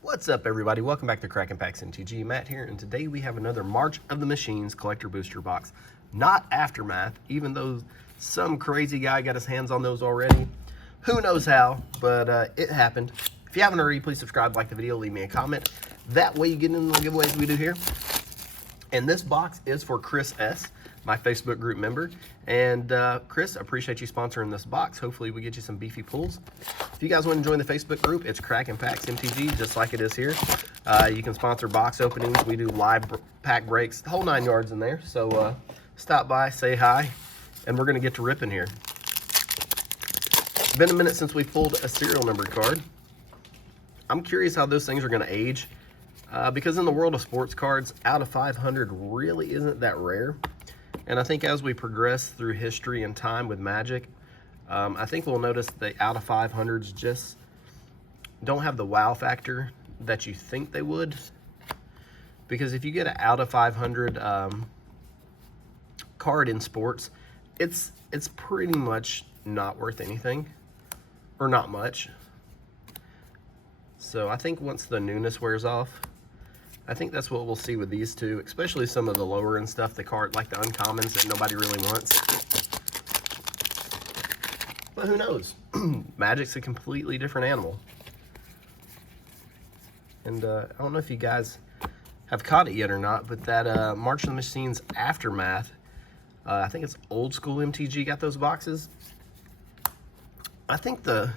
What's up, everybody? Welcome back to Crackin' Packs MTG. Matt here, and today we have another March of the Machines collector booster box. Not Aftermath, even though some crazy guy got his hands on those already. Who knows how, but it happened. If you haven't already, please subscribe, like the video, leave me a comment. That way you get in the giveaways we do here. And this box is for Chris S., my Facebook group member. And Chris, I appreciate you sponsoring this box. Hopefully we get you some beefy pulls. If you guys want to join the Facebook group, it's Crackin' Packs MTG, just like it is here. You can sponsor box openings. We do live pack breaks, the whole 9 yards in there. So stop by, say hi, and we're going to get to ripping here. It's been a minute since we pulled a serial numbered card. I'm curious how those things are going to age. Because in the world of sports cards, out of 500 really isn't that rare. And I think as we progress through history and time with Magic, I think we'll notice the out of 500s just don't have the wow factor that you think they would. Because if you get an out of 500 card in sports, it's pretty much not worth anything, or not much. So I think once the newness wears off, I think that's what we'll see with these two, especially some of the lower end stuff, the card like the uncommons that nobody really wants. But who knows? Magic's a completely different animal. And I don't know if you guys have caught it yet or not, but that March of the Machines Aftermath, I think it's old school MTG got those boxes. I think the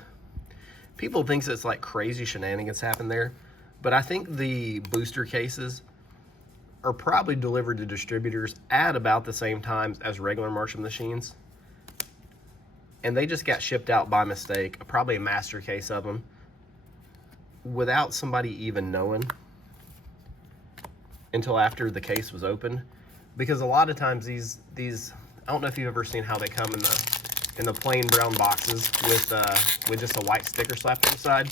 people thinks it's like crazy shenanigans happen there. But I think the booster cases are probably delivered to distributors at about the same time as regular March of the Machines. And they just got shipped out by mistake, probably a master case of them, without somebody even knowing until after the case was opened. Because a lot of times these I don't know if you've ever seen how they come in the plain brown boxes with just a white sticker slapped on the side.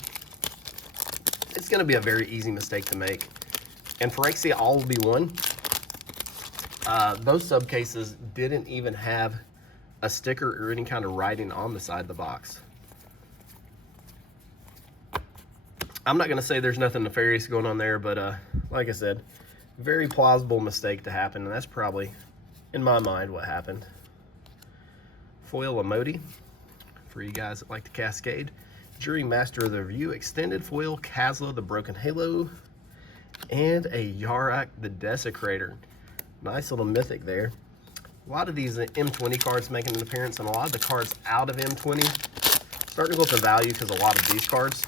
It's going to be a very easy mistake to make. And Phyrexia All Will Be One, those subcases didn't even have a sticker or any kind of writing on the side of the box. I'm not going to say there's nothing nefarious going on there, but like I said, very plausible mistake to happen, and that's probably, in my mind, what happened. Foil Emoti, for you guys that like to cascade. Jury Master of the Review Extended Foil, Kazla the Broken Halo, and a Yarak the Desecrator. Nice little mythic there. A lot of these M20 cards making an appearance, and a lot of the cards out of M20 starting to go up in value because a lot of these cards.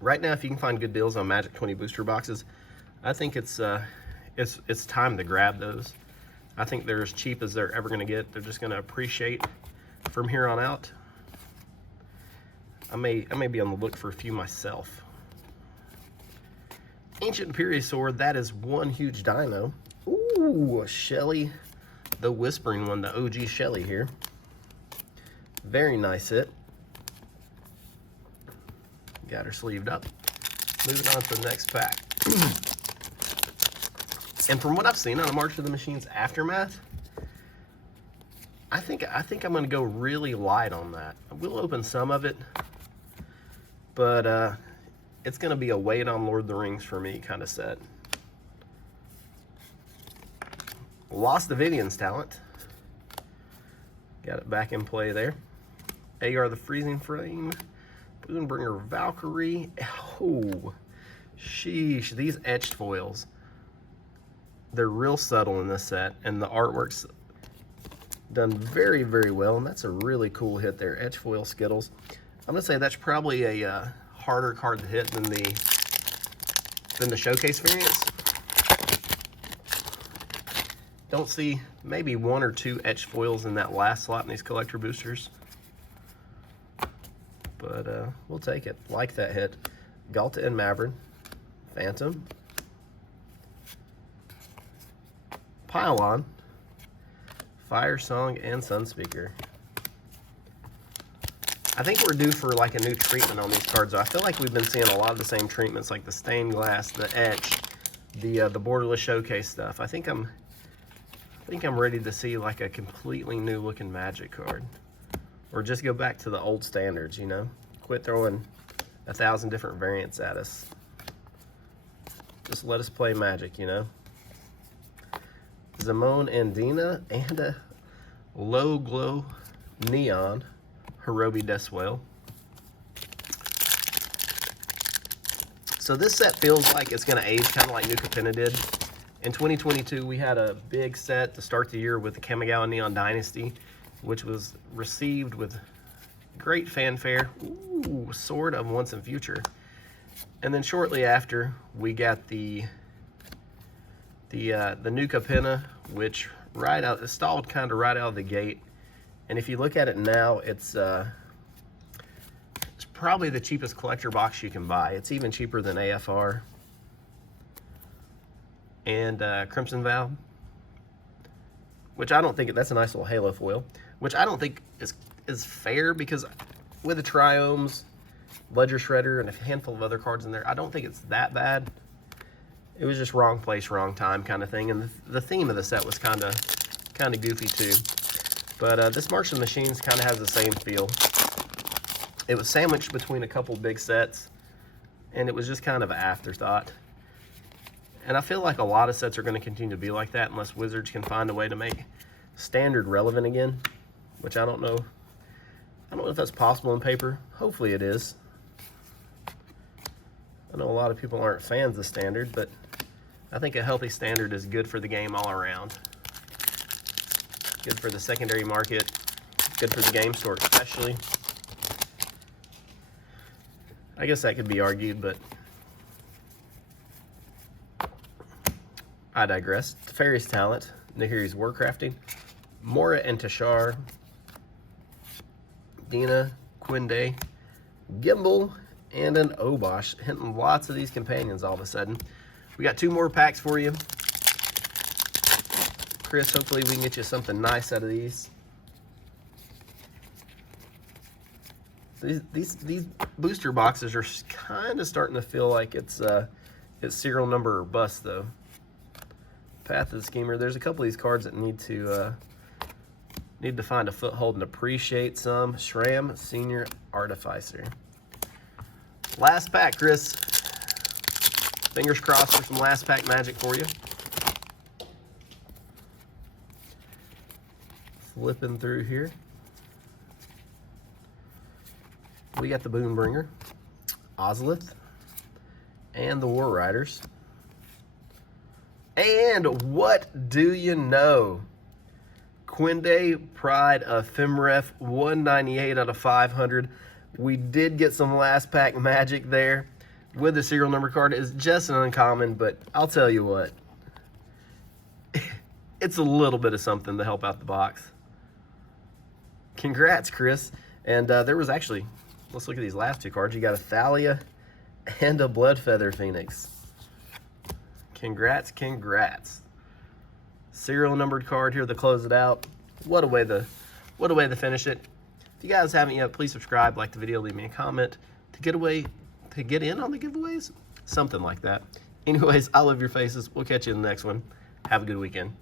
Right now, if you can find good deals on Magic 20 booster boxes, I think it's time to grab those. I think they're as cheap as they're ever going to get. They're just going to appreciate from here on out. I may be on the look for a few myself. Ancient Imperiosaur, that is one huge dino. Ooh, Shelly, the Whispering one, the OG Shelly here. Very nice hit. Got her sleeved up. Moving on to the next pack. And from what I've seen on the March of the Machines Aftermath, I think I'm going to go really light on that. I will open some of it, but it's going to be a wait on Lord of the Rings for me kind of set. Lost Davidian's Talent. Got it back in play there. AR the Freezing Frame. Boonbringer Valkyrie. Oh, sheesh. These etched foils, they're real subtle in this set, and the artwork's done very, very well, and that's a really cool hit there. Etched foil Skittles. I'm going to say that's probably a harder card to hit than the showcase variants. Don't see maybe 1 or 2 etched foils in that last slot in these collector boosters. But we'll take it. Like that hit. Galta and Maverick. Phantom. Pylon. Fire Song and Sunspeaker. I think we're due for like a new treatment on these cards. I feel like we've been seeing a lot of the same treatments, like the stained glass, the etch, the borderless showcase stuff. I think I'm ready to see like a completely new looking Magic card, Or just go back to the old standards, you know? Quit throwing 1,000 different variants at us. Just let us play Magic, you know? Zimone Andina and a low glow neon Hirobi Deswell. So this set feels like it's going to age kind of like New Capenna did. In 2022, we had a big set to start the year with the Kamigawa Neon Dynasty, which was received with great fanfare. Ooh, Sword of Once and Future. And then shortly after, we got the New Capenna, which it stalled kind of right out of the gate. And if you look at it now, it's probably the cheapest collector box you can buy. It's even cheaper than AFR and Crimson Vow, which I don't think, that's a nice little halo foil, which I don't think is fair, because with the Triomes, Ledger Shredder, and a handful of other cards in there, I don't think it's that bad. It was just wrong place, wrong time kind of thing, and the theme of the set was kind of goofy too. But this March of the Machines kind of has the same feel. It was sandwiched between a couple big sets, and it was just kind of an afterthought. And I feel like a lot of sets are going to continue to be like that unless Wizards can find a way to make Standard relevant again, which I don't know. I don't know if that's possible in paper. Hopefully it is. I know a lot of people aren't fans of Standard, but I think a healthy Standard is good for the game all around. Good for the secondary market, good for the game store especially. I guess that could be argued, but I digress. Teferi's Talent, Nahiri's Warcrafting, Mora and Tashar, Dina, Quinde, Gimbal, and an Obosh. Hitting lots of these companions all of a sudden. We got 2 more packs for you. Chris, hopefully we can get you something nice out of these. These booster boxes are kind of starting to feel like it's serial number or bust, though. Path of the Schemer. There's a couple of these cards that need to find a foothold and appreciate some. Shram, Senior Artificer. Last pack, Chris. Fingers crossed for some last pack magic for you. Flipping through here. We got the Boonbringer, Ozolith, and the War Riders. And what do you know? Quinde Pride Ephemeref, 198 out of 500. We did get some last pack magic there with the serial number card. It's just an uncommon, but I'll tell you what. It's a little bit of something to help out the box. Congrats, Chris. And there was actually, let's look at these last 2 cards. You got a Thalia and a Bloodfeather Phoenix. Congrats, congrats. Serial numbered card here to close it out. What a way to finish it. If you guys haven't yet, please subscribe, like the video, leave me a comment to get in on the giveaways, something like that. Anyways, I love your faces. We'll catch you in the next one. Have a good weekend.